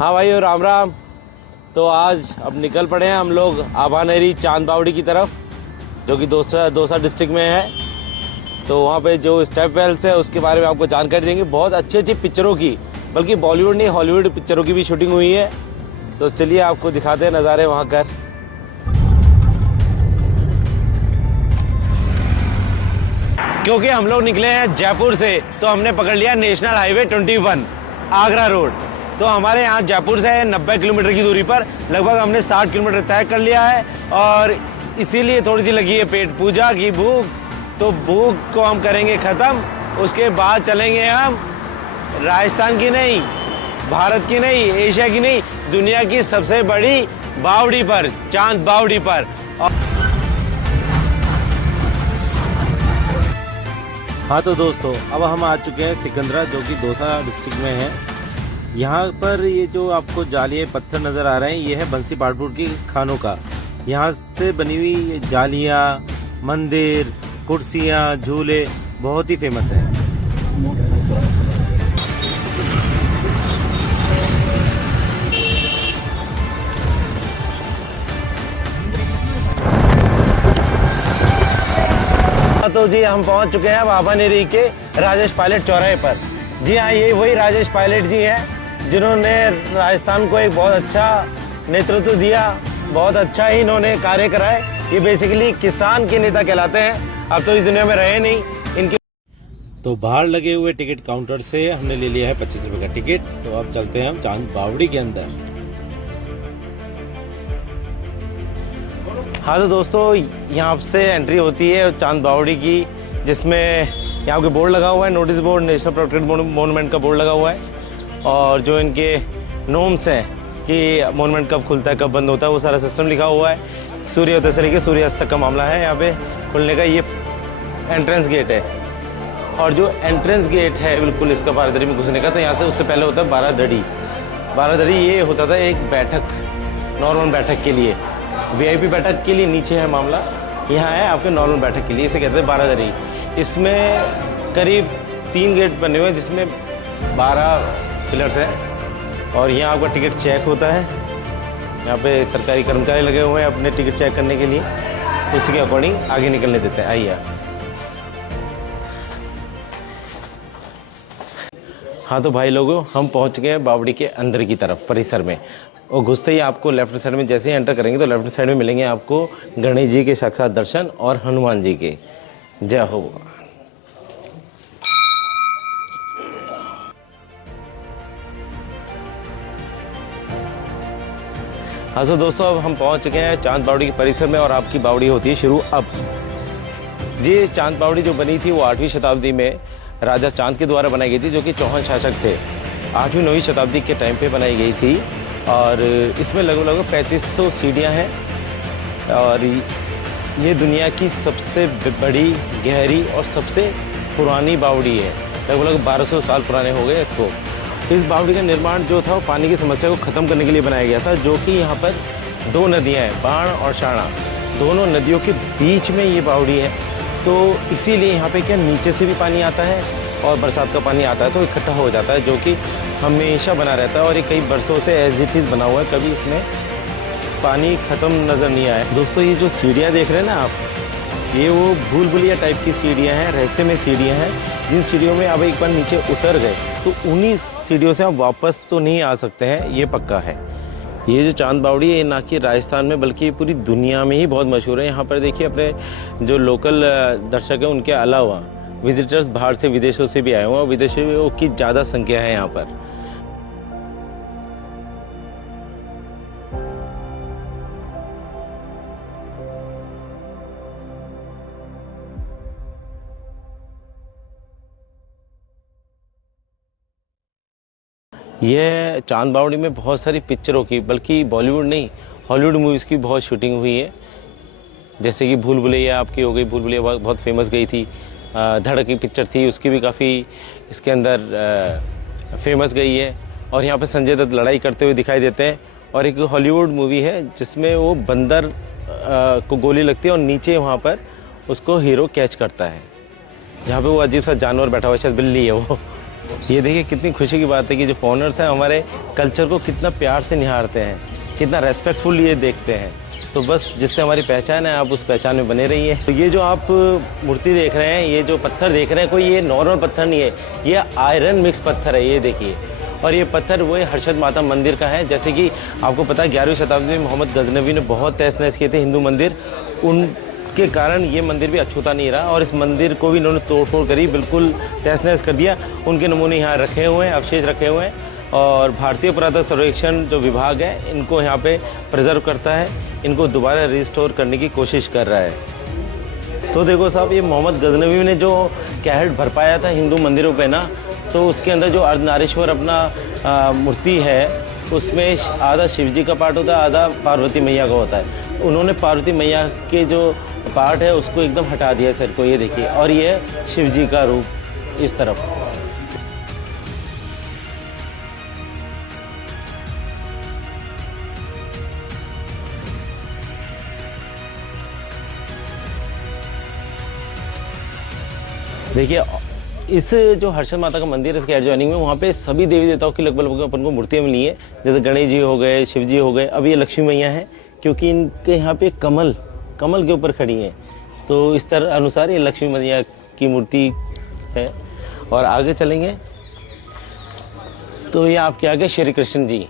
हाँ भाई और राम राम। तो आज अब निकल पड़े हैं हम लोग आभानेरी चांद बावड़ी की तरफ, जो कि दौसा डिस्ट्रिक्ट में है। तो वहाँ पे जो स्टेप वेल्स है उसके बारे में आपको जानकारी देंगे। बहुत अच्छी अच्छी पिक्चरों की, बल्कि बॉलीवुड नहीं हॉलीवुड पिक्चरों की भी शूटिंग हुई है। तो चलिए आपको दिखाते हैं नज़ारे वहाँ कर। क्योंकि हम लोग निकले हैं जयपुर से, तो हमने पकड़ लिया नेशनल हाईवे 21 आगरा रोड। तो हमारे यहाँ जयपुर से 90 किलोमीटर की दूरी पर लगभग हमने 60 किलोमीटर तय कर लिया है, और इसीलिए थोड़ी सी लगी है पेट पूजा की भूख। तो भूख को हम करेंगे ख़त्म, उसके बाद चलेंगे हम राजस्थान की नहीं, भारत की नहीं, एशिया की नहीं, दुनिया की सबसे बड़ी बावड़ी पर, चांद बावड़ी पर। हाँ तो दोस्तों, अब हम आ चुके हैं सिकंदरा, जो कि दौसा डिस्ट्रिक्ट में है। यहाँ पर ये जो आपको जाली पत्थर नज़र आ रहे हैं, ये है बंसी पाटपुर की खानों का। यहाँ से बनी हुई जालियाँ, मंदिर, कुर्सियाँ, झूले बहुत ही फेमस हैं। तो जी हम पहुंच चुके हैं आभानेरी के राजेश पायलट चौराहे पर। जी हाँ, ये वही राजेश पायलट जी हैं जिन्होंने राजस्थान को एक बहुत अच्छा नेतृत्व दिया, बहुत अच्छा ही इन्होंने कार्य कराए। ये बेसिकली किसान के नेता कहलाते हैं। अब तो इस दुनिया में रहे नहीं इनके। तो बाहर लगे हुए टिकट काउंटर से हमने ले लिया है 25 रुपए का टिकट। तो अब चलते हैं हम चांद बावड़ी के अंदर। हाँ तो दोस्तों, यहाँ से एंट्री होती है चांद बावड़ी की, जिसमें यहाँ पे बोर्ड लगा हुआ है, notice board, national protected monument का बोर्ड लगा हुआ है। और जो इनके नॉर्म्स हैं कि मोनूमेंट कब खुलता है कब बंद होता है, वो सारा सिस्टम लिखा हुआ है। सूर्य उदय से लेकर सूर्यास्त तक का मामला है यहाँ पे खुलने का। ये एंट्रेंस गेट है, और जो एंट्रेंस गेट है बिल्कुल इसका बारादरी में घुसने का, तो यहाँ से उससे पहले होता है बारादरी। बारादरी ये होता था एक बैठक, नॉर्मल बैठक के लिए, वीआईपी बैठक के लिए नीचे है मामला। यहाँ है आपके नॉर्मल बैठक के लिए, इसे कहते हैं बारादरी। इसमें करीब 3 गेट बने हुए हैं, जिसमें 12 पिलर्स हैं। और यहाँ आपका टिकट चेक होता है। यहाँ पे सरकारी कर्मचारी लगे हुए हैं अपने टिकट चेक करने के लिए, उसी के अकॉर्डिंग आगे निकलने देते हैं। आइए। हाँ तो भाई लोगों, हम पहुँच गए हैं बावड़ी के अंदर की तरफ परिसर में। और घुसते ही आपको लेफ्ट साइड में जैसे ही एंटर करेंगे तो लेफ्ट साइड में मिलेंगे आपको गणेश जी के साक्षात दर्शन और हनुमान जी के। जय हो। हाँ तो दोस्तों, अब हम पहुंच चुके हैं चांद बावड़ी के परिसर में, और आपकी बावड़ी होती है शुरू अब। जी, चांद बावड़ी जो बनी थी वो 8वीं शताब्दी में राजा चांद के द्वारा बनाई गई थी, जो कि चौहान शासक थे। 8वीं-9वीं शताब्दी के टाइम पे बनाई गई थी। और इसमें लगभग 3500 सीढ़ियाँ हैं, और ये दुनिया की सबसे बड़ी, गहरी और सबसे पुरानी बावड़ी है। लगभग 1200 साल पुराने हो गए इसको। इस बावड़ी का निर्माण जो था वो पानी की समस्या को ख़त्म करने के लिए बनाया गया था, जो कि यहाँ पर 2 नदियाँ हैं, बाण और शाणा, दोनों नदियों के बीच में ये बावड़ी है। तो इसीलिए यहाँ पे क्या नीचे से भी पानी आता है और बरसात का पानी आता है तो इकट्ठा हो जाता है, जो कि हमेशा बना रहता है। और ये कई बरसों से एज इट इज़ बना हुआ है, कभी इसमें पानी ख़त्म नज़र नहीं आया। दोस्तों, ये जो सीढ़ियाँ देख रहे हैं ना आप, ये वो भूल भुलैया टाइप की सीढ़ियाँ हैं, रहस्यमय सीढ़ियाँ हैं। जिन सीढ़ियों में आप एक बार नीचे उतर गए तो उन्हीं सीढ़ियों से आप वापस तो नहीं आ सकते हैं, ये पक्का है। ये जो चांद बावड़ी है ना कि राजस्थान में बल्कि पूरी दुनिया में ही बहुत मशहूर है। यहाँ पर देखिए, अपने जो लोकल दर्शक हैं उनके अलावा विजिटर्स बाहर से, विदेशों से भी आए हुए हैं। विदेशियों की ज़्यादा संख्या है यहाँ पर। यह चांद बावड़ी में बहुत सारी पिक्चरों की, बल्कि बॉलीवुड नहीं हॉलीवुड मूवीज़ की बहुत शूटिंग हुई है। जैसे कि भूल भुलैया आपकी हो गई, भूल भुलैया बहुत फेमस गई थी। धड़क की पिक्चर थी, उसकी भी काफ़ी इसके अंदर फेमस गई है। और यहाँ पे संजय दत्त लड़ाई करते हुए दिखाई देते हैं। और एक हॉलीवुड मूवी है जिसमें वो बंदर को गोली लगती है और नीचे वहाँ पर उसको हीरो कैच करता है, जहाँ पे वो अजीब सा जानवर बैठा हुआ है, शायद बिल्ली है वो। ये देखिए कितनी खुशी की बात है कि जो फॉरेनर्स हैं हमारे कल्चर को कितना प्यार से निहारते हैं, कितना रेस्पेक्टफुल ये देखते हैं। तो बस जिससे हमारी पहचान है, आप उस पहचान में बने रहिए। तो ये जो आप मूर्ति देख रहे हैं, ये जो पत्थर देख रहे हैं, कोई ये नॉर्मल पत्थर नहीं है, ये आयरन मिक्स पत्थर है, ये देखिए। और ये पत्थर वो हर्षद माता मंदिर का है। जैसे कि आपको पता है 11वीं शताब्दी में मोहम्मद गजनवी ने बहुत तहस नहस किए थे हिंदू मंदिर, उनके कारण ये मंदिर भी अछूता नहीं रहा और इस मंदिर को भी इन्होंने तोड़फोड़ करी, बिल्कुल तहस नहस कर दिया। उनके नमूने यहाँ रखे हुए हैं, अवशेष रखे हुए हैं और भारतीय पुरातत्व सर्वेक्षण जो विभाग है इनको यहाँ पे प्रिजर्व करता है, इनको दोबारा रिस्टोर करने की कोशिश कर रहा है। तो देखो साहब, ये मोहम्मद गजनवी ने जो कहर भर पाया था हिंदू मंदिरों पे ना, तो उसके अंदर जो अर्धनारीश्वर अपना मूर्ति है उसमें आधा शिव जी का पार्ट होता है, आधा पार्वती मैया का होता है। उन्होंने पार्वती मैया के जो पार्ट है उसको एकदम हटा दिया सर को, ये देखिए। और ये शिव जी का रूप इस तरफ। देखिए इस जो हर्षद माता का मंदिर है इसके एडजॉइनिंग में, वहाँ पे सभी देवी देवताओं की लगभग अपन को मूर्तियाँ मिली है। जैसे गणेश जी हो गए, शिव जी हो गए। अब ये लक्ष्मी मैया है क्योंकि इनके यहाँ पे कमल के ऊपर खड़ी हैं, तो इस तरह अनुसार ये लक्ष्मी मैया की मूर्ति है। और आगे चलेंगे तो ये आपके आगे श्री कृष्ण जी,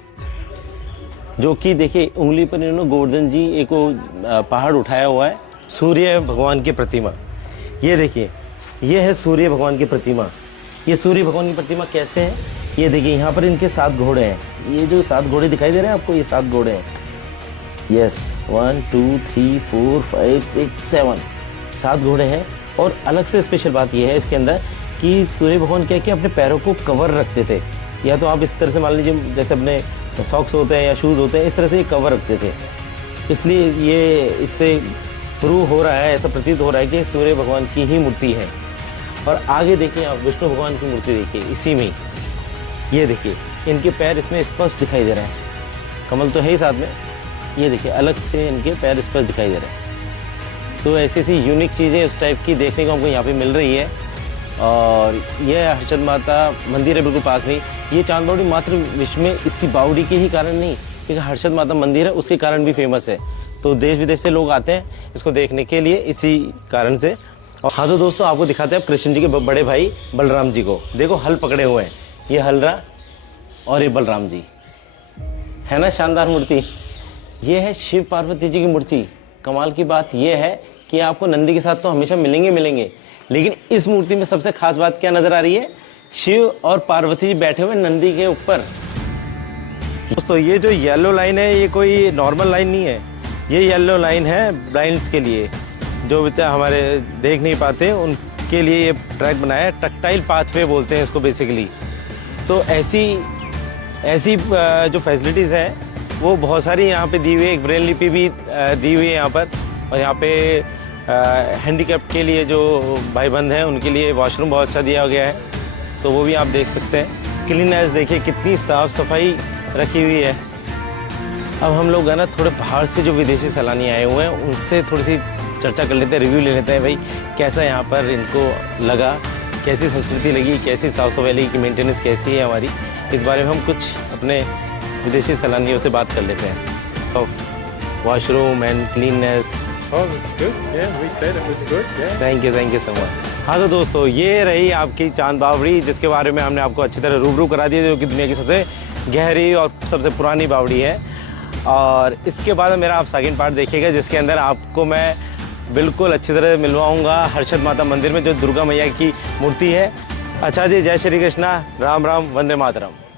जो कि देखिए उंगली पर इन्होंने गोवर्धन जी एक पहाड़ उठाया हुआ है। सूर्य भगवान की प्रतिमा, ये देखिए, ये है सूर्य भगवान की प्रतिमा। ये सूर्य भगवान की प्रतिमा कैसे है, ये देखिए यहाँ पर इनके 7 घोड़े हैं। ये जो 7 घोड़े दिखाई दे रहे हैं आपको, ये 7 घोड़े हैं। यस, 1 2 3 4 5 6 7 7 घोड़े हैं। और अलग से स्पेशल बात ये है इसके अंदर कि सूर्य भगवान क्या कि अपने पैरों को कवर रखते थे, या तो आप इस तरह से मान लीजिए जैसे अपने सॉक्स होते हैं या शूज़ होते हैं, इस तरह से ये कवर रखते थे। इसलिए ये इससे प्रूव हो रहा है, ऐसा प्रतीत हो रहा है कि सूर्य भगवान की ही मूर्ति है। और आगे देखिए आप विष्णु भगवान की मूर्ति देखिए, इसी में ये देखिए इनके पैर इसमें स्पष्ट दिखाई दे रहे हैं। कमल तो है ही साथ में, ये देखिए अलग से इनके पैर स्पष्ट दिखाई दे रहे हैं। तो ऐसी ऐसी यूनिक चीज़ें उस टाइप की देखने को हमको यहाँ पे मिल रही है। और यह हर्षद माता मंदिर है बिल्कुल पास में। ये चांद बावड़ी मात्र विश्व में इसकी बावड़ी के ही कारण नहीं, क्योंकि हर्षद माता मंदिर है उसके कारण भी फेमस है। तो देश विदेश से लोग आते हैं इसको देखने के लिए इसी कारण से। और हाँ तो दोस्तों, आपको दिखाते हैं कृष्ण जी के बड़े भाई बलराम जी को। देखो हल पकड़े हुए हैं, ये हलरा और ये बलराम जी, है ना शानदार मूर्ति। ये है शिव पार्वती जी की मूर्ति। कमाल की बात ये है कि आपको नंदी के साथ तो हमेशा मिलेंगे, लेकिन इस मूर्ति में सबसे खास बात क्या नजर आ रही है, शिव और पार्वती जी बैठे हुए नंदी के ऊपर। दोस्तों ये जो येलो लाइन है ये कोई नॉर्मल लाइन नहीं है, ये येलो लाइन है ब्लाइंड्स के लिए, जो बच्चा हमारे देख नहीं पाते उनके लिए ये ट्रैक बनाया है। टक्टाइल पाथवे बोलते हैं इसको बेसिकली। तो ऐसी जो फैसिलिटीज़ हैं वो बहुत सारी यहाँ पे दी हुई है। एक ब्रेल लिपि भी दी हुई है यहाँ पर। और यहाँ पे हैंडीकैप के लिए जो भाई बंद हैं उनके लिए वॉशरूम बहुत अच्छा दिया गया है, तो वो भी आप देख सकते हैं। क्लीननेस देखिए कितनी साफ़ सफाई रखी हुई है। अब हम लोग है ना थोड़े बाहर से जो विदेशी सैलानी आए हुए हैं उनसे थोड़ी सी चर्चा कर लेते हैं, रिव्यू ले लेते हैं भाई कैसा यहाँ पर इनको लगा, कैसी संस्कृति लगी, कैसी साफ सफाई लगी, कि मेंटेनेंस कैसी है हमारी। इस बारे में हम कुछ अपने विदेशी सैलानियों से बात कर लेते हैं। तो washroom and cleanness. Thank you so much. हाँ तो दोस्तों ये रही आपकी चांद बावड़ी, जिसके बारे में हमने आपको अच्छी तरह रूबरू करा दिया, जो कि दुनिया की सबसे गहरी और सबसे पुरानी बावड़ी है। और इसके बाद मेरा आप सेकंड पार्ट देखिएगा, जिसके अंदर आपको मैं बिल्कुल अच्छी तरह मिलवाऊंगा हर्षद माता मंदिर में जो दुर्गा मैया की मूर्ति है। अच्छा जी, जय श्री कृष्णा, राम राम, वंदे मातरम।